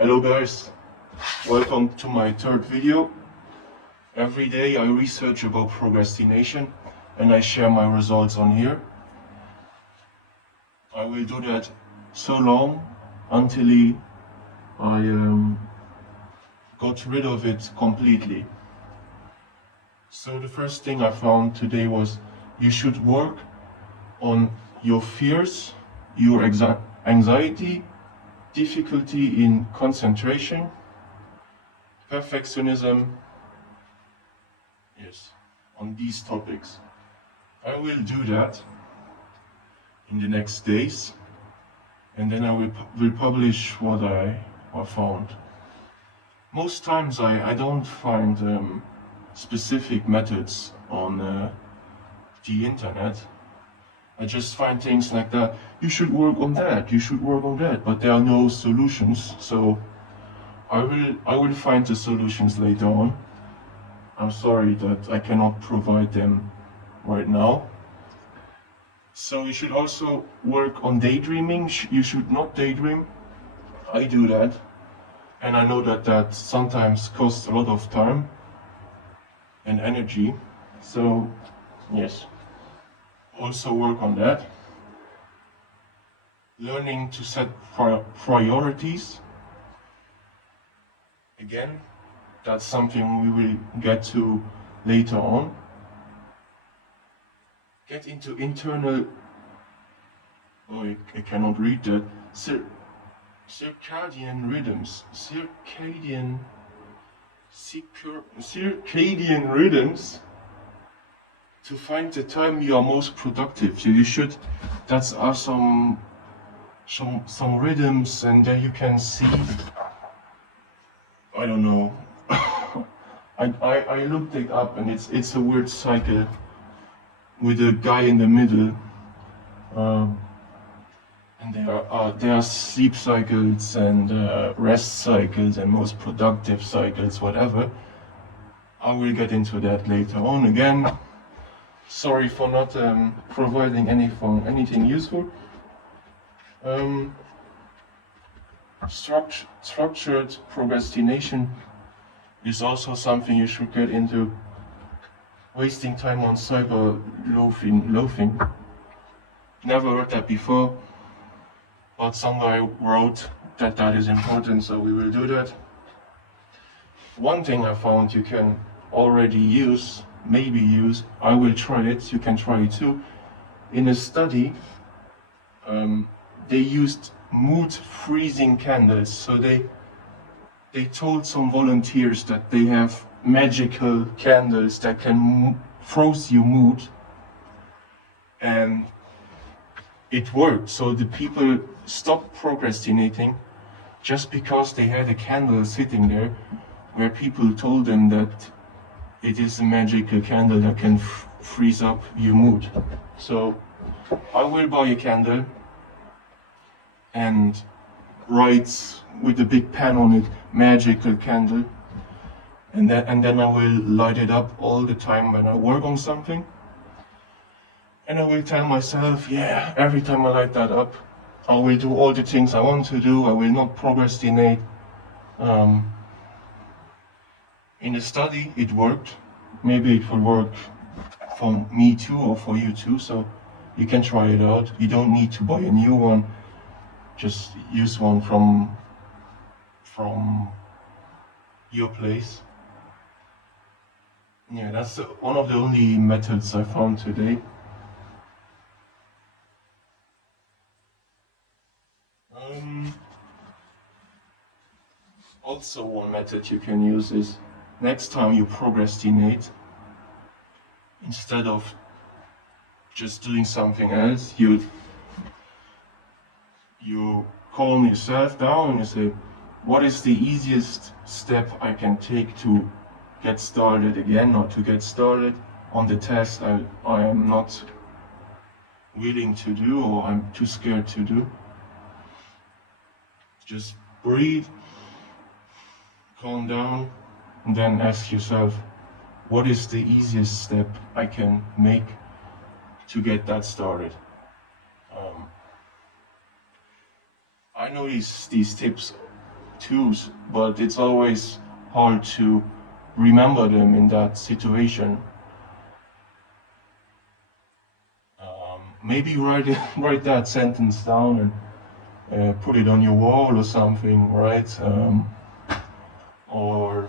Hello guys, welcome to my third video. Every day I research about procrastination and I share my results on here. I will do that so long until I got rid of it completely. So the first thing I found today was you should work on your fears, your anxiety, difficulty in concentration, perfectionism, yes, on these topics. I will do that in the next days, and then I will publish what I found. Most times I don't find specific methods on the internet. I just find things like that. You should work on that. You should work on that. But there are no solutions. So I will find the solutions later on. I'm sorry that I cannot provide them right now. So you should also work on daydreaming. You should not daydream. I do that, and I know that sometimes costs a lot of time and energy. So yes. Also work on that. Learning to set priorities. Again, that's something we will get to later on. Get into internal, I cannot read that, circadian rhythms. Circadian rhythms. To find the time you are most productive. So you should, that's are some rhythms, and there you can see, I don't know, I looked it up, and it's a weird cycle with a guy in the middle, and there are sleep cycles and rest cycles and most productive cycles, whatever. I will get into that later on. Again, sorry for not providing anything useful. Structured procrastination is also something you should get into. Wasting time on cyber loafing. Never heard that before, but some guy wrote that is important, so we will do that. One thing I found you can already use, I will try it, you can try it too. In a study, they used mood freezing candles. So they told some volunteers that they have magical candles that can froze your mood, and it worked. So the people stopped procrastinating just because they had a candle sitting there where people told them that it is a magical candle that can freeze up your mood. So I will buy a candle and write with a big pen on it, magical candle, and then I will light it up all the time when I work on something. And I will tell myself, yeah, every time I light that up, I will do all the things I want to do. I will not procrastinate. In the study, it worked. Maybe it will work for me too, or for you too, so you can try it out. You don't need to buy a new one. Just use one from your place. Yeah, that's one of the only methods I found today. Also, one method you can use is, next time you procrastinate, instead of just doing something else, you calm yourself down and you say, what is the easiest step I can take to get started again, or to get started on the task I am not willing to do, or I'm too scared to do. Just breathe, calm down, and then ask yourself, what is the easiest step I can make to get that started? I know these tips twos, but it's always hard to remember them in that situation. Maybe write that sentence down and put it on your wall or something, right? Or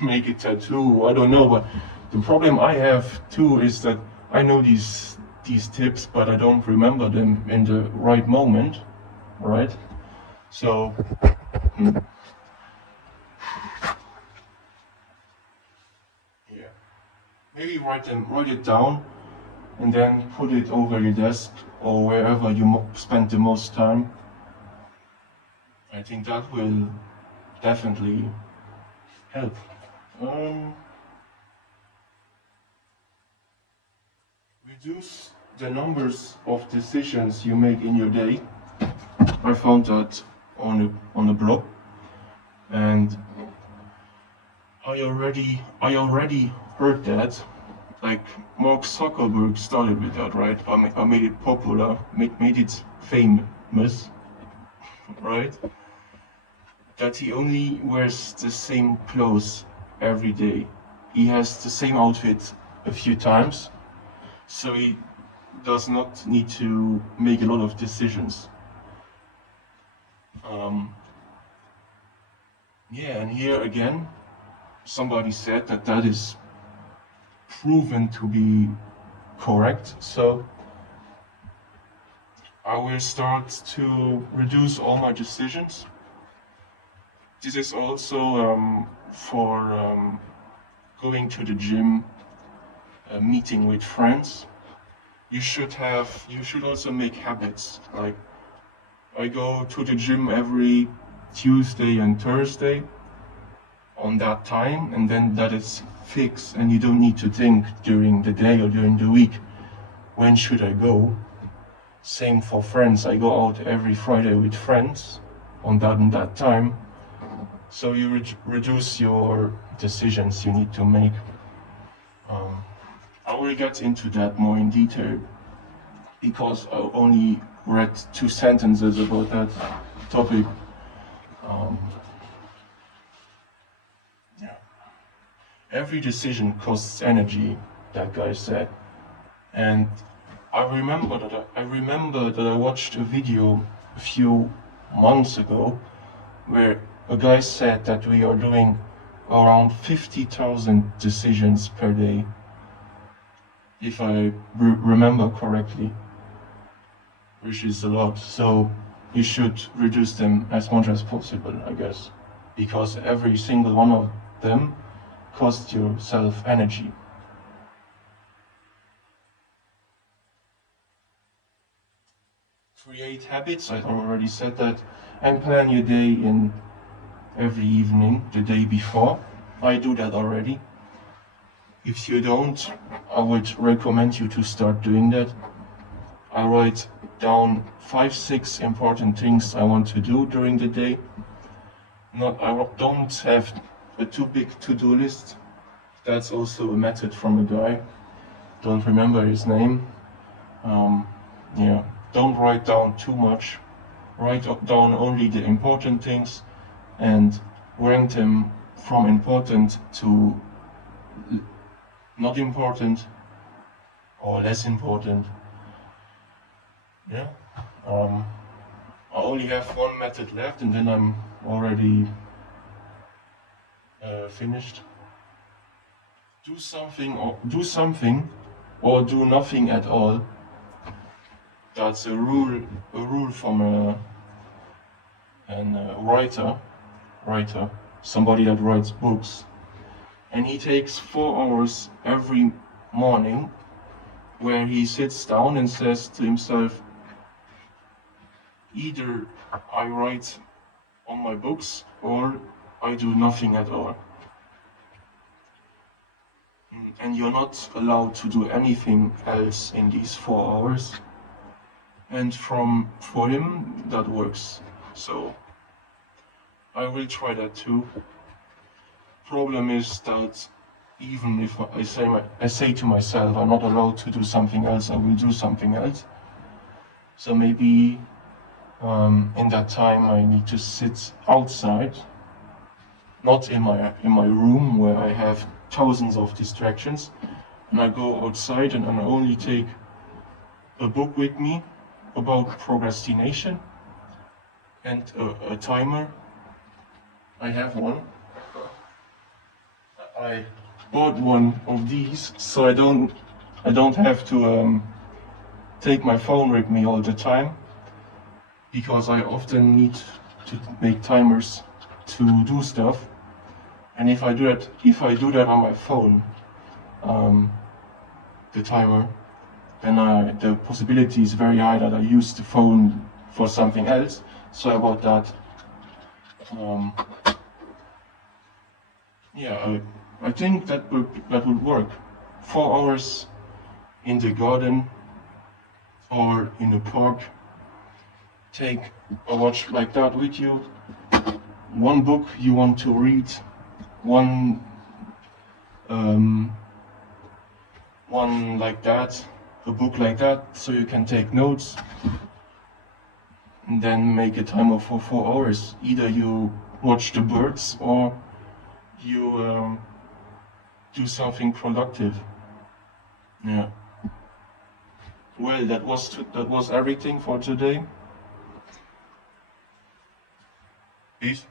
make a tattoo. I don't know, but the problem I have too is that I know these tips, but I don't remember them in the right moment, right? So. Yeah, maybe write it down, and then put it over your desk or wherever you spend the most time. I think that will definitely help. Reduce the numbers of decisions you make in your day. I found that on a blog, and I already heard that. Like Mark Zuckerberg started with that, right? I made it popular, made it famous, right? That he only wears the same clothes every day. He has the same outfit a few times, so he does not need to make a lot of decisions. Yeah, and here again, somebody said that is proven to be correct. So I will start to reduce all my decisions. This is also for going to the gym, meeting with friends. You should also make habits. Like I go to the gym every Tuesday and Thursday on that time, and then that is fixed, and you don't need to think during the day or during the week, when should I go? Same for friends. I go out every Friday with friends on that and that time. So you reduce your decisions you need to make. I will get into that more in detail because I only read 2 sentences about that topic. Yeah. Every decision costs energy, that guy said. And I remember that I watched a video a few months ago where a guy said that we are doing around 50,000 decisions per day, if I remember correctly, which is a lot. So you should reduce them as much as possible, I guess, because every single one of them costs yourself energy. Create habits, I already said that, and plan your day in every evening, the day before. I do that already. If you don't, I would recommend you to start doing that. I write down 5-6 important things I want to do during the day. I don't have a too big to-do list. That's also a method from a guy. Don't remember his name. Yeah, don't write down too much. Write down only the important things and rank them from important to not important or less important. Yeah. I only have one method left, and then I'm already finished. Do something or do nothing at all. That's a rule from a writer, somebody that writes books. And he takes 4 hours every morning where he sits down and says to himself, either I write on my books or I do nothing at all. And you're not allowed to do anything else in these 4 hours. And for him, that works. So I will try that too. Problem is that even if I say to myself, I'm not allowed to do something else, I will do something else. So maybe In that time, I need to sit outside, not in my room where I have thousands of distractions. And I go outside and I only take a book with me about procrastination and a timer. I have one. I bought one of these so I don't have to take my phone with me all the time, because I often need to make timers to do stuff. And if I do that on my phone, the timer, then the possibility is very high that I use the phone for something else. So about that, yeah, I think that would work. 4 hours in the garden or in the park. Take a watch like that with you. One book you want to read. One like that. A book like that, so you can take notes. And then make a timer for 4 hours. Either you watch the birds or you do something productive. Yeah. Well, that was everything for today. Peace.